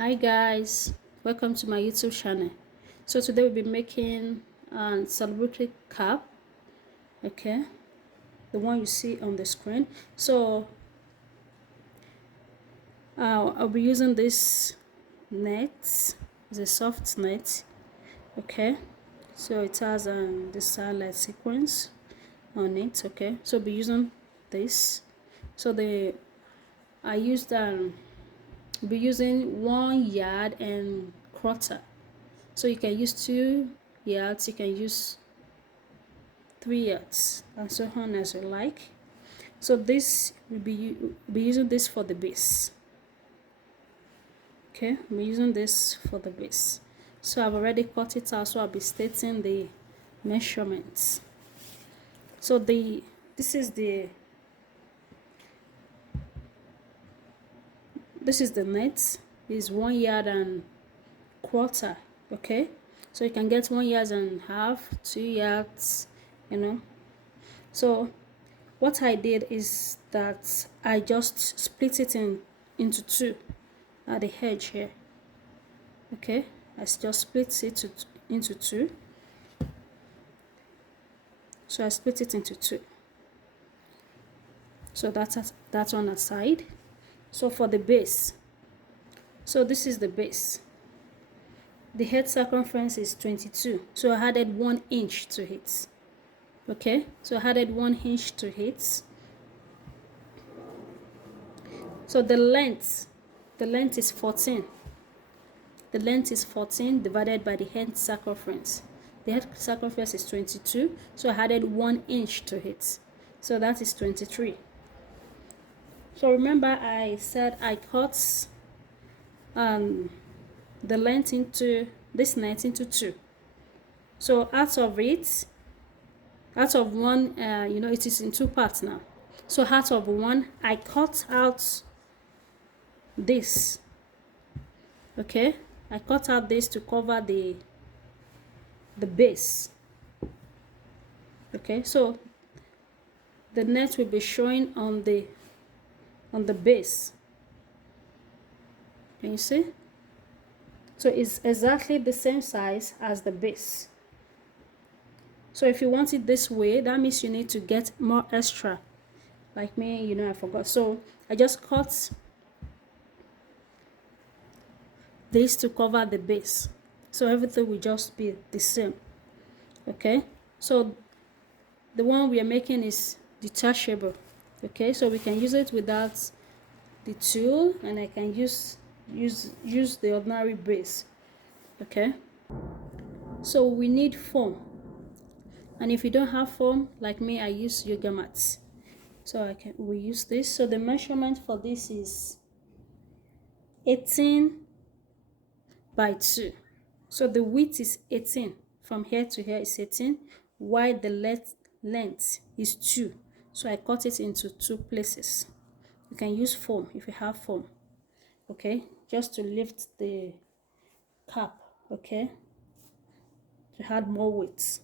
Hi guys, welcome to my YouTube channel. So today we'll be making a celebratory cap, okay, the one you see on the screen. So I'll be using this net. It's a soft net, okay. So it has the starlight sequence on it, okay. So I'll be using this. So I used be using 1 yard and quarter. So you can use 2 yards, you can use 3 yards, and so on as you like. So this will be using this for the base. Okay, I'm using this for the base. So I've already cut it out, so I'll be stating the measurements. So this is the net. Is 1 yard and quarter, okay. So you can get 1 yard and half, 2 yards, you know. So what I did is that I just split it into two at the edge here, okay. I just split it into two. So I split it into two. So that's on that side. So for the base, so this is the base. The head circumference is 22, so I added 1 inch to it, okay. So I added 1 inch to it. So the length is 14. The length is 14 divided by the head circumference. The head circumference is 22, so I added 1 inch to it. So that is 23. So remember I said I cut the length into this net into two. So out of one, it is in two parts now. So out of one, I cut out this, okay. I cut out this to cover the base, okay. So the net will be showing on the base. Can you see? So it's exactly the same size as the base. So if you want it this way, that means you need to get more extra. Like me, I forgot. So I just cut this to cover the base. So everything will just be the same, okay. So the one we are making is detachable, okay. So we can use it without the tool, and I can use the ordinary base, okay. So we need foam, and if you don't have foam like me, I use yoga mats. So we use this. So the measurement for this is 18 by 2. So the width is 18, from here to here is 18, while the length is 2. So I cut it into two places. You can use foam if you have foam, okay, just to lift the cap, okay, to add more weight.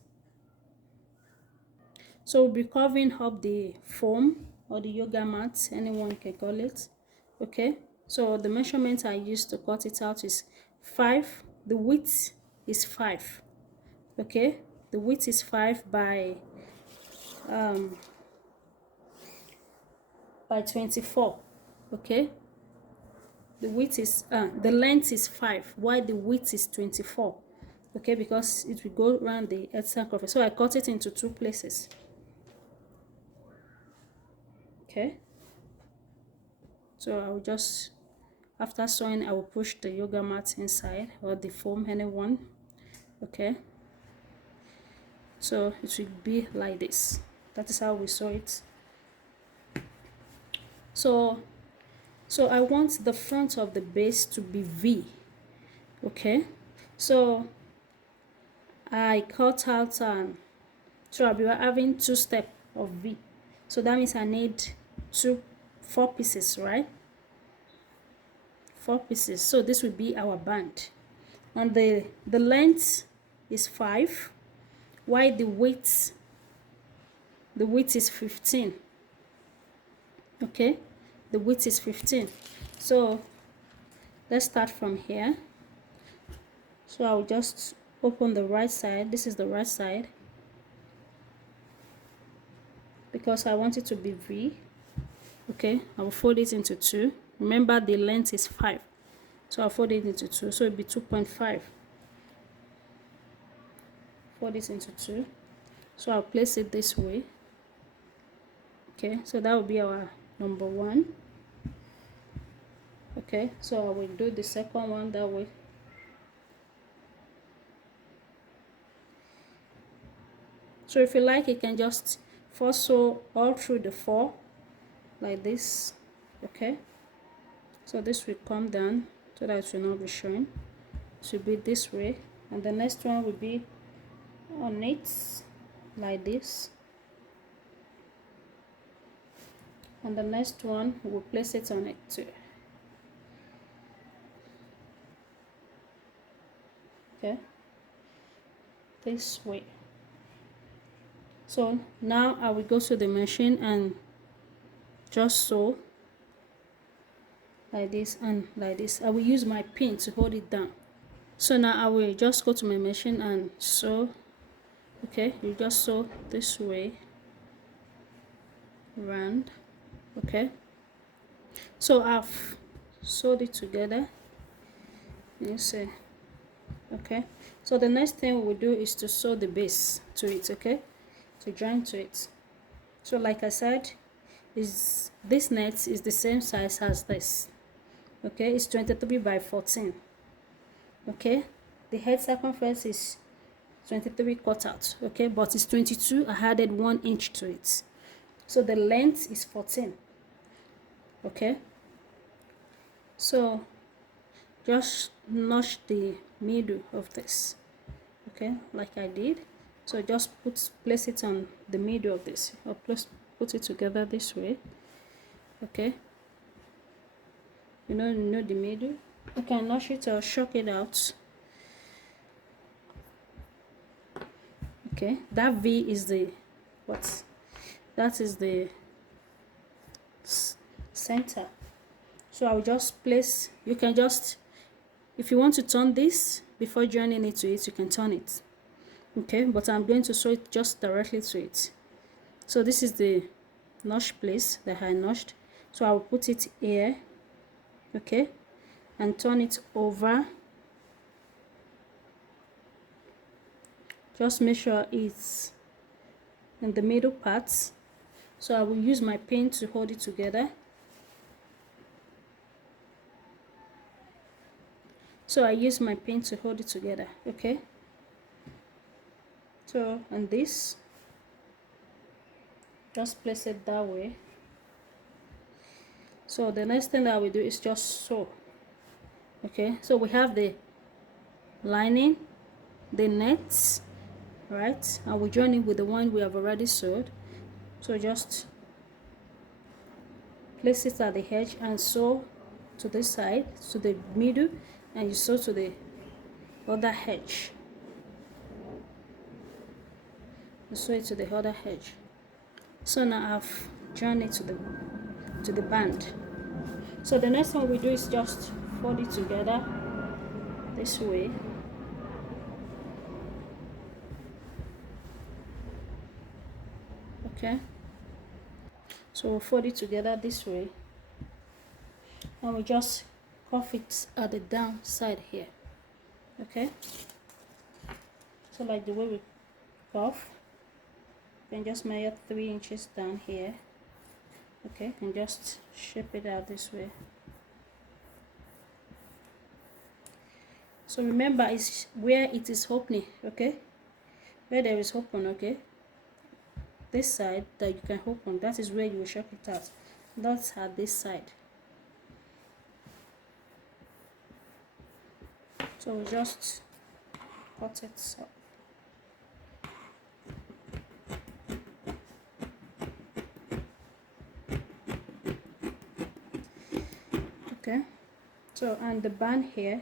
So we'll be covering up the foam or the yoga mat, anyone can call it, okay. So the measurement I used to cut it out is 5. The width is 5, okay. The width is 5 by 24, okay. The width is the length is 5, while the width is 24, okay, because it will go around the head circumference. So I cut it into two places, okay. So I will just, after sewing, I will push the yoga mat inside, or the foam, anyone, okay. So it will be like this. That is how we sew it. So I want the front of the base to be V, okay. So I cut out so I'll be having 2 steps of V. So that means I need 4 pieces, right? 4 pieces. So this will be our band, and the length is 5, while the width is 15, okay. The width is 15. So let's start from here. So I'll just open the right side. This is the right side because I want it to be V. Okay, I'll fold it into 2. Remember the length is 5, so I'll fold it into 2, so it'll be 2.5. Fold it into 2, so I'll place it this way. Okay, so that will be our number 1. Okay, so I will do the second one that way. So if you like, you can just first sew all through the 4 like this. Okay, so this will come down so that it will not be showing. It should be this way, and the next one will be on it like this, and the next one we'll place it on it too. Okay, this way. So now I will go to the machine and just sew like this and like this. I will use my pin to hold it down. So now I will just go to my machine and sew. Okay, you just sew this way round. Okay, so I've sewed it together, you see. Okay, so the next thing we'll do is to sew the base to it. Okay, to join to it. So like I said, is this net is the same size as this. Okay, it's 23 by 14. Okay, the head circumference is 23 cut out. Okay, but it's 22. I added 1 inch to it, so the length is 14. Okay, so just notch the middle of this. Okay, like I did. So just place it on the middle of this, or put it together this way. Okay, you know the middle. You can notch it or shock it out. Okay, that V is the what? That is the center. So I'll just place. You can just, if you want to turn this before joining it to it, you can turn it. Okay, but I'm going to sew it just directly to it. So this is the notch place that I notched. So I will put it here. Okay, and turn it over. Just make sure it's in the middle part. So I will use my pin to hold it together. So I use my pin to hold it together. Okay, so and this, just place it that way. So the next thing that we do is just sew. Okay, so we have the lining, the nets, right, and we join it with the one we have already sewed. So just place it at the edge and sew to this side, to the middle, and you sew to the other edge. You sew it to the other edge. So now I've joined it to the band. So the next thing we do is just fold it together this way. Okay, so we'll fold it together this way, and we just cuff it at the down side here. Okay, so like the way we cuff, you can just measure 3 inches down here. Okay, and just shape it out this way. So remember, it's where it is opening. Okay, where there is open. Okay, this side that you can open, that is where you will shock it out. That's at this side. So we just cut it up. Okay, so and the band here,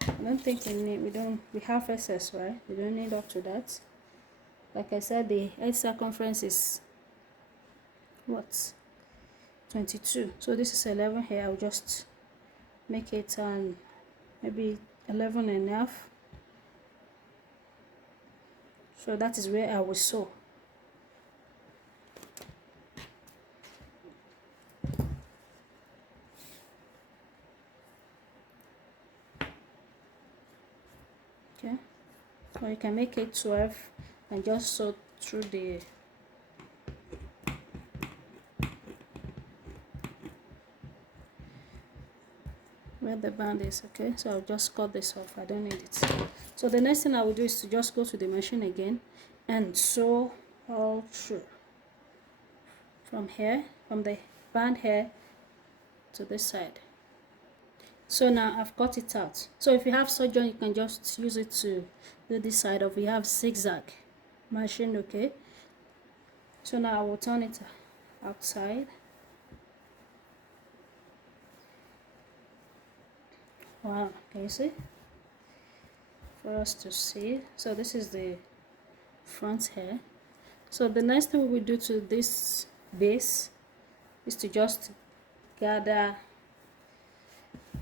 I don't think we have excess, right? We don't need up to that. Like I said, the head circumference is what, 22, so this is 11 here. I'll just make it maybe 11.5. So that is where I will sew. Okay, or you can make it 12 and just sew through the where the band is. Okay, so I'll just cut this off, I don't need it. So the next thing I will do is to just go to the machine again and sew all through from here, from the band here to this side. So now I've cut it out. So if you have surgeon, you can just use it to do this side. Of you have zigzag machine. Okay, so now I will turn it outside. Wow, can you see? For us to see. So this is the front here. So the next thing we will do to this base is to just gather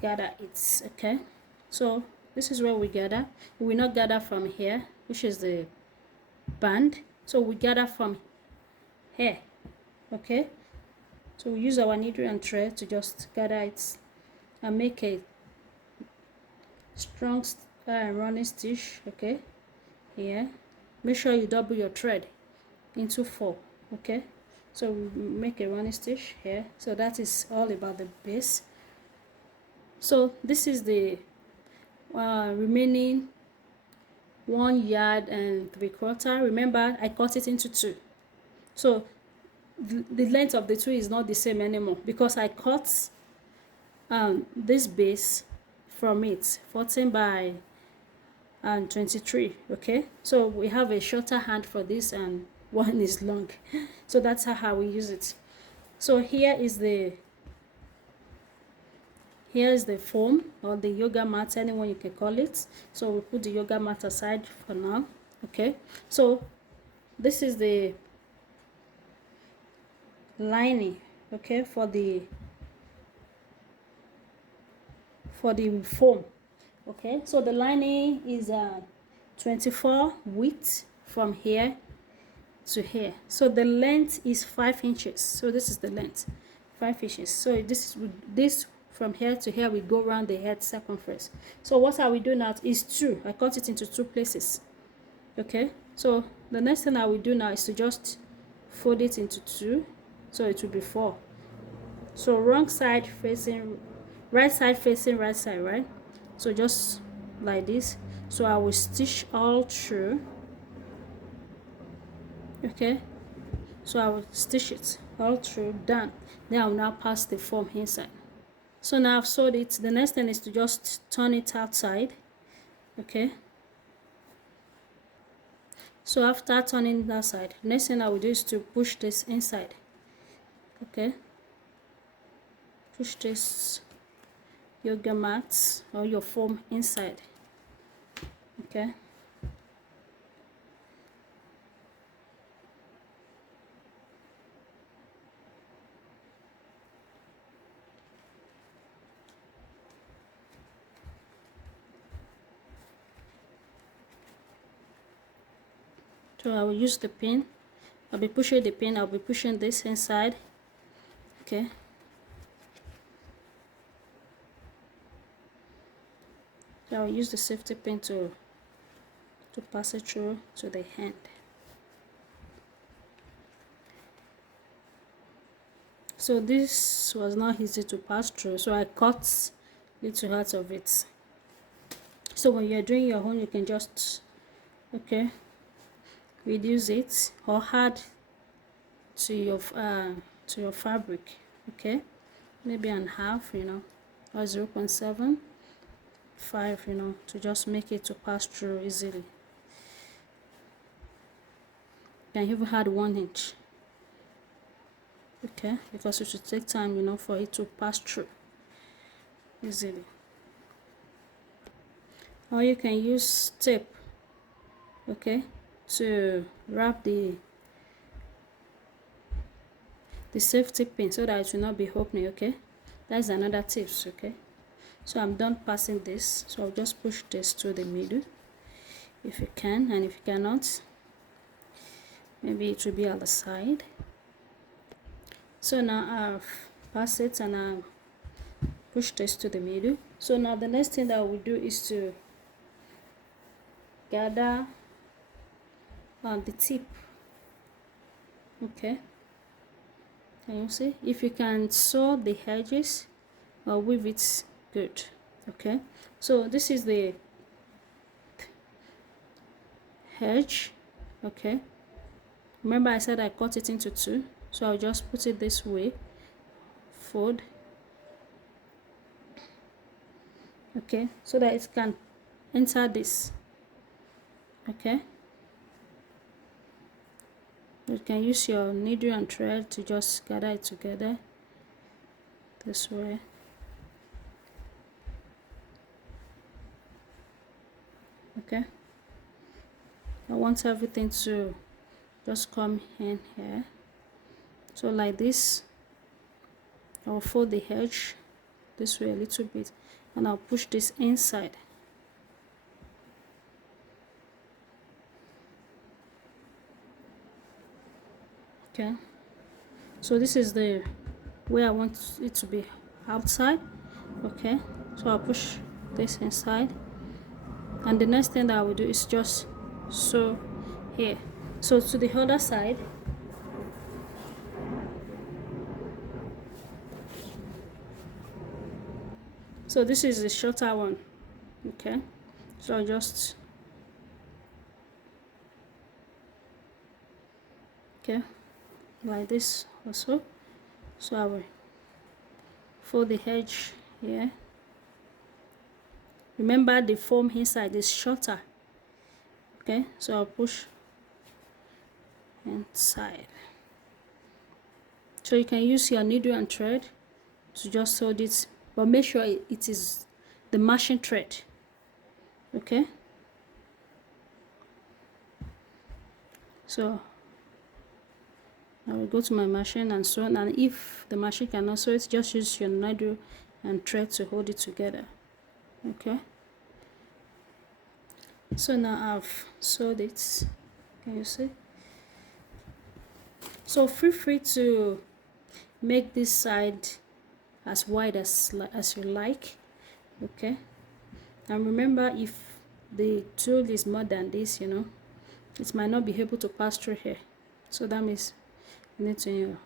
it. Okay, so this is where we gather. We will not gather from here, which is the band, so we gather from here. Okay, so we use our needle and thread to just gather it and make a strong running stitch. Okay, here make sure you double your thread into 4. Okay, so we make a running stitch here. So that is all about the base. So this is the remaining 1 yard and 3/4. Remember, I cut it into 2, so the length of the 2 is not the same anymore because I cut this base from it 14 by 23. Okay, so we have a shorter hand for this and one is long. So that's how we use it. So here is the foam or the yoga mat, anyone you can call it. So we put the yoga mat aside for now. Okay, so this is the lining. Okay, for the foam. Okay, so the lining is 24 width from here to here. So the length is 5 inches. So this is the length, 5 inches. So this from here to here we go around the head circumference. So what I will do now is 2. I cut it into 2 places. Okay, so the next thing I will do now is to just fold it into 2, so it will be 4. So wrong side facing right side, facing right side, right? So just like this. So I will stitch all through. Okay, so I will stitch it all through, done. Then I will now pass the foam inside. So now I've sewed it. The next thing is to just turn it outside. Okay, so after turning that side, next thing I will do is to push this inside. Okay, push this yoga mat or your foam inside. Okay, so I will use the pin. I'll be pushing the pin. I'll be pushing this inside. Okay, so I'll use the safety pin to pass it through to the hand. So this was not easy to pass through, so I cut little out of it. So when you're doing your own, you can just reduce it or add to your fabric. Okay, maybe an half, or 0.75, to just make it to pass through easily. You can even add 1 inch. Okay, because it should take time, for it to pass through easily. Or you can use tape, okay, to wrap the safety pin so that it will not be opening. Okay, that's another tips. Okay, So I'm done passing this, so I'll just push this to the middle if you can, and if you cannot, maybe it will be on the side. So now I've passed it and I've pushed this to the middle. So now the next thing that I will do is to gather on the tip. Okay, can you see? If you can sew the edges or weave it, good. Okay, so this is the edge. Okay, remember I said I cut it into two, so I'll just put it this way, fold, okay, so that it can enter this. Okay, you can use your needle and thread to just gather it together this way. Okay, I want everything to just come in here, so like this. I'll fold the edge this way a little bit and I'll push this inside. Okay, so this is the way I want it to be outside. Okay, so I'll push this inside, and the next thing that I will do is just sew here. So to the other side, so this is the shorter one. Okay, so I'll just, okay, like this also. So I will fold the edge here. Remember the foam inside is shorter. Okay, so I'll push inside. So you can use your needle and thread to just sew this, but make sure it is the matching thread. Okay, so I will go to my machine and sew, and if the machine cannot sew it, just use your needle and thread to hold it together. Okay, so now I've sewed it. Can you see? So feel free to make this side as wide as you like. Okay, and remember, if the tool is more than this, you know, it might not be able to pass through here, so that means you need to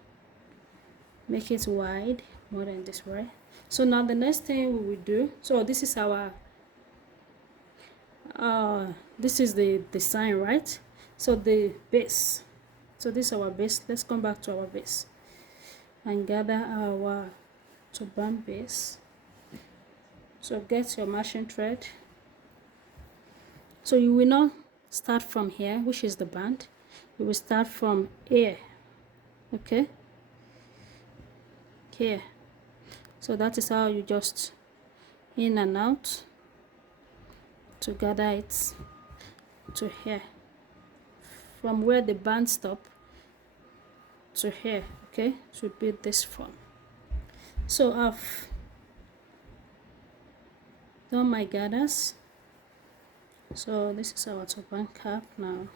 make it wide more than this, right? So now the next thing we will do, so this is our this is the design, right? So the base, so this is our base. Let's come back to our base and gather our turban base. So get your matching thread. So you will not start from here, which is the band. You will start from here. Okay, here. So that is how you just in and out to gather it to here, from where the band stop to here. Okay, to be this form. So I've done my gathers. So this is our turban cap now.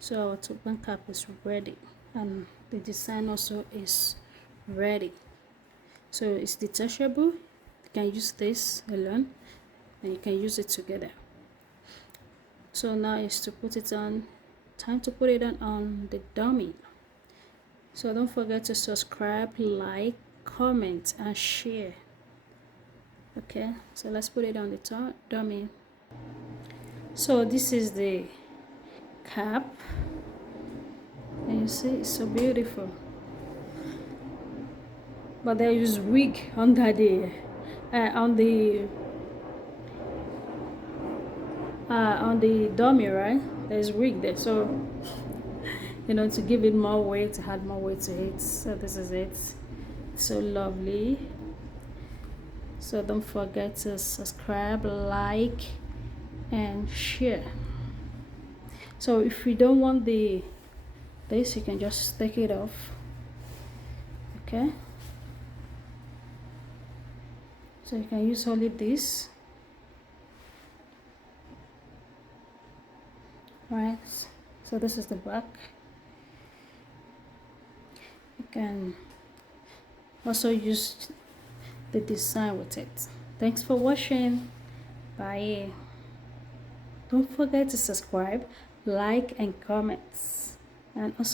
So our turban cap is ready, and the design also is ready. So it's detachable. You can use this alone and you can use it together. So now is to put it on. Time to put it on the dummy. So don't forget to subscribe, like, comment and share. Okay, so let's put it on the dummy. So this is the cap, and you see it's so beautiful, but there is wig under the on the dummy, right? There's wig there, so you know, to give it more weight, to add more weight to it. So this is it. So lovely. So don't forget to subscribe, like and share. So if you don't want this, you can just take it off. Okay, So you can use only this. Right, so this is the back. You can also use the design with it. Thanks for watching. Bye. Don't forget to subscribe, like, and comment, and also